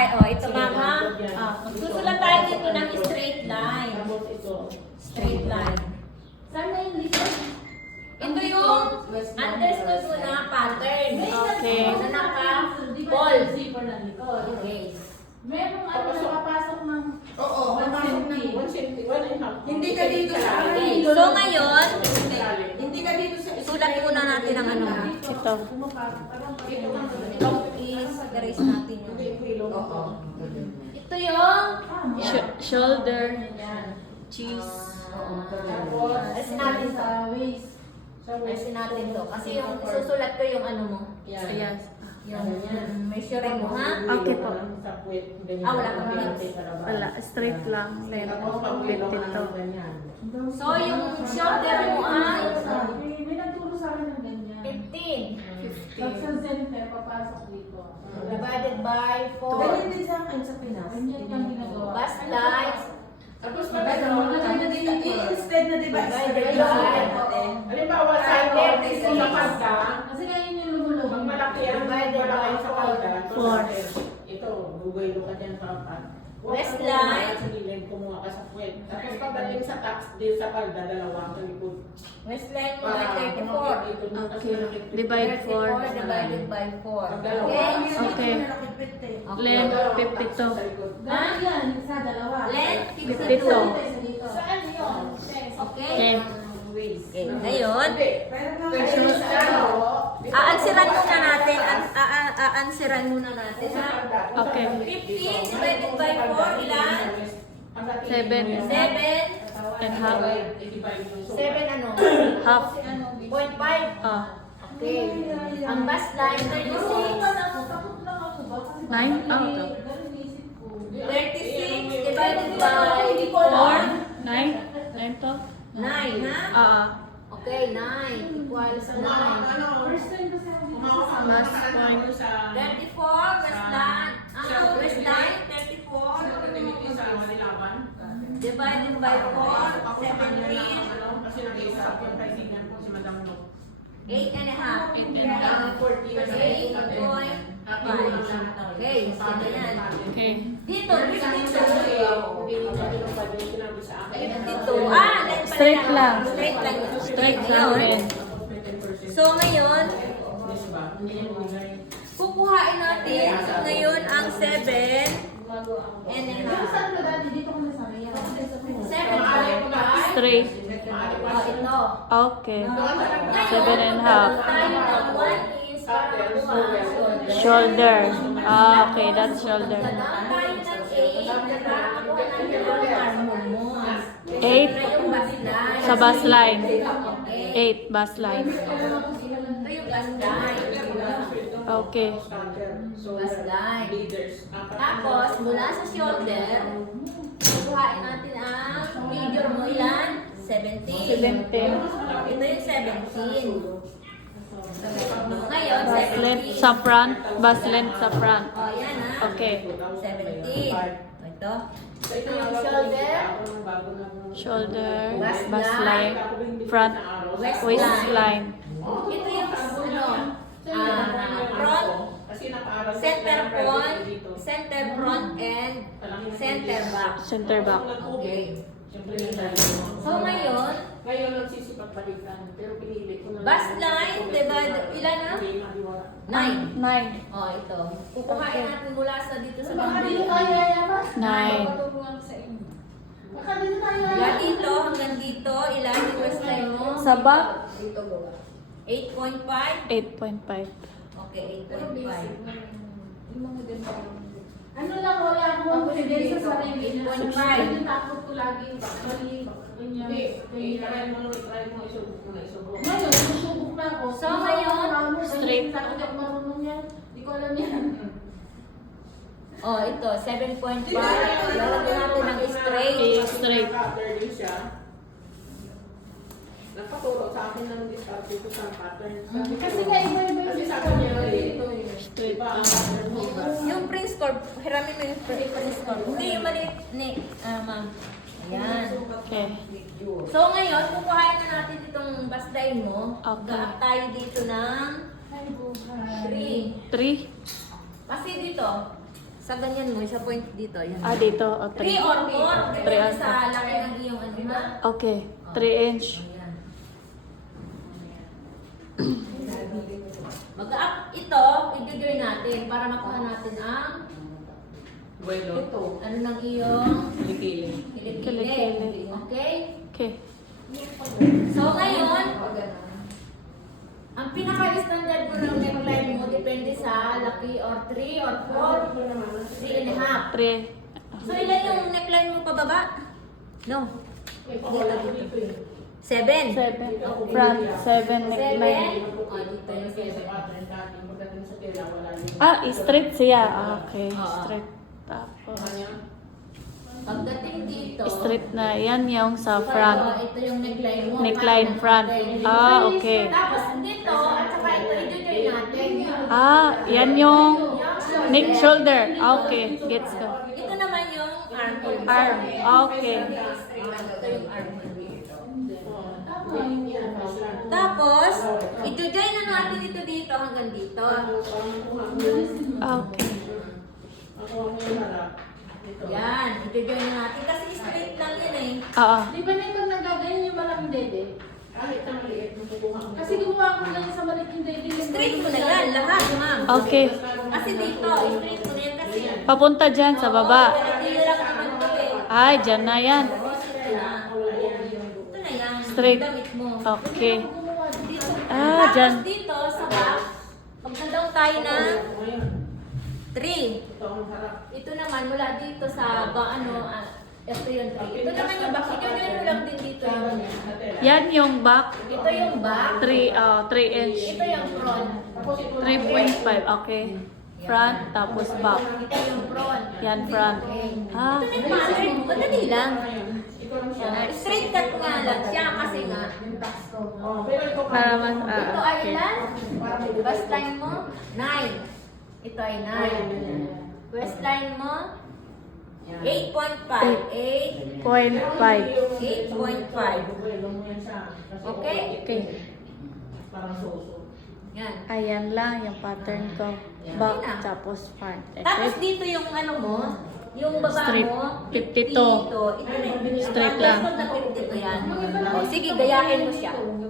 tayo. Oh, ito ma'am ha. Magsusulat tayo dito ng straight line. Straight line. Saan na yung likod? Ito yung understood mo na pattern. Okay. Na naka-ball. Zipper ng likod. Okay. Merong ano nakapasok ng... Oo, papasok ng 1.5. Hindi ka dito sa Okay. So ngayon, Hindi ka dito sa sulat muna natin ang ano. Ito. Ito is, erase natin yun. Oo. Ito yung Shoulder. cheese. Tapos, Alisin natin to. Sa waist. Alisin natin to. Kasi yung isusulat ko yung ano mo. yan. Yes. Yung measuring mo ha. Okay po. Wala kang hints. Wala. Straight lang. Length. Ito. So yung shoulder mo ay May nagturo sa akin ng ganyan. 15. Pag sa center, papasok dito. Divided by 4. Ganyan din sa akin sa Pinas. Ganyan yung ginagawa. Bus lights. Tapos instead na diba, Divided by. halimbawa sa sa pagka, Kasi ganyan yung lumulog. pag malaki ang malaki sa pagka, Four. ito, gugaylo ka dyan sa apat. Westline. Sa gilid, kumuha ka sa puwet. Tapos pagdating sa tax, di sa palda, dalawa ang likod. Waistline mo ay 34. Okay. Divide 4. 34 divided by 4. Okay? Okay. Length 52. Ganyan yan, sa dalawa. Length 52. 52. Isa dito. Saan yun? Okay? Okay. Okay. Ngayon, Pwede sa ano, aansiran muna natin. Aansiran muna natin. Ha? Okay. 15 divided by 4, ilan? 7 7. and half. 7 ano? Half. 0.5. Ah. Okay. Ang bus line, 36. Takot lang ako ba? Kasi 9? Ah, ito. ganun isip ko. 36 divided by 4. 9? 9 to? 9, ha? Ah. Okay, 9 equals 9. First time kasi ako dito sa Plus point. 34, Westland. Westline, 34. Divided by 4, 17. Kasi nag-iisap yung president ko si Madam Lo. 8 and a half. 8.5. Okay, sige yan. Okay. Dito, 52. 52. Length pala Straight yan. lang. Straight lang. Straight lang Ngayon, din. so ngayon, kukuhain natin ngayon ang 7 and a Pero half. saan ka dati? Dito ko na sa Rhea. 7.5. Straight. Ito. Okay. 7 and half. Tayo ng 1 is para makuha. Shoulder. Ah, okay. That's shoulder. Dadaan tayo ng 8 para makuha natin ang armor mo. 8 Ito yung baseline. sa bus line. Okay. 8 bus line. Ito yung baseline. Okay. Baseline. Tapos, mula sa shoulder, kukuhain natin ang figure mo ilan? 17. 17. Ito yung 17. Ngayon, Bus length 17. sa front. Bus length sa front. O, yan ha. Okay. 17. Ito. Ito yung shoulder. Shoulder. Bus line. Front. Waistline. Waistline. Ito yung front, center front, and center back. Center back. Okay. So ngayon, Ngayon nagsisipag-balikan, pero pinili ko na. bus line, diba, ilan na? 9. 9. Oh, ito. Kukuhain natin mula sa dito sa Baka dito bundle. tayo yayamas. 9. Baka dito tayo Mula yayamas. dito hanggang dito, ilan yung waistline mo? Sa back? 8.5? 8.5. Okay, 8.5. Ano lang, wala akong confidence sa sarili. 8.5. Yung takot ko lagi. Sorry. Ganyan. I-try mo, isubok mo na, isubok. Ngayon, susubok na ako. So, ngayon, straight. Takot ako marunong yan. Hindi ko alam yan. Oh, ito, 7.5. Lalagyan natin ng straight. Straight. Pattern din siya. Nagpaturo sa akin ng diskarte ko sa pattern. Sabi ko, Kasi iba-iba kasi yung sabi niya, dito. Straight. iba ang pattern mo. Yung Prince Corp, hiramin mo yung Prince Corp. Hindi, yung maliit ni, ma'am. Ayan. Okay. So ngayon, kukuhain na natin itong baseline mo. Okay. Gaan tayo dito ng Ay, buhay. 3. 3. Kasi dito, Sa ganyan mo, sa point dito. Yan. Ah, dito. O, 3 3. or 4. 3 Depende or sa laki ng iyong ano ha. Okay. 3 inch. Ayan. Mag-up ito, i-join natin para makuha natin ang Bueno. Ito. ano ng iyong Kilikili. kilikili. Kilikili. Okay? Okay. So ngayon, ang pinaka-standard mo ng neckline mo depende sa laki or 3 or 4, 3 and a half. 3. So ilan yung neckline mo pababa? No. Dito eh. 7. 7. Front. 7 neckline. 7. Oh, dito yung 7. Pagdating sa tela, wala yung... Ah, straight siya. Ah, okay. Oo. Straight. Tapos. Pagdating dito, Straight na. Yan yung sa oh, front. ito yung neckline mo. Neckline front. Ah, okay. Tapos dito, at saka ito, i-join natin. Ah, yan yung neck shoulder. Ah, okay. Gets ko. Ito naman yung arm. Arm. Ah, okay. Ito yung arm. Tapos, i-join na natin ito dito hanggang dito. Ah, okay. Yan, i-join na natin kasi straight lang yan eh. Oo. Di ba nito nagaganyan yung malaking dede? Kahit na maliit, makukuha mo. Kasi gumawa ko lang sa malaking dede. Straight mo na yan, lahat ma'am. Okay. Kasi dito, straight mo na yan kasi. Papunta dyan sa baba. Dito lang naman ito eh. Ay, dyan na yan. Ito na yan. Straight. Damit mo. Okay. Dito. Ah, Tapos dyan. dito sa back, magdadaw tayo na 3. Ito ang harap. Ito naman mula dito sa ito yung 3. Ito naman yung back. I-join mo lang din dito yung. Yan yung back. Ito yung back. 3 inch. Ito yung front. 3.5. Okay. Front, tapos back. Ito yung front. Yan, front. Ah, Ito na yung pattern. Madali lang. Straight cut nga lang siya kasi nga. para mas, Ito ay okay. ilan? Waistline mo? 9. Ito ay 9. Waistline mo? 8.5. 8. 0.5. 8.5. Okay? Okay. Parang soso. Yan. Ayan lang yung pattern ko. Back, tapos front. Tapos Okay. dito yung ano mo, yung baba Straight. mo, 52. Ito na, Straight lang. na 52 yan. O, sige, gayahin mo siya.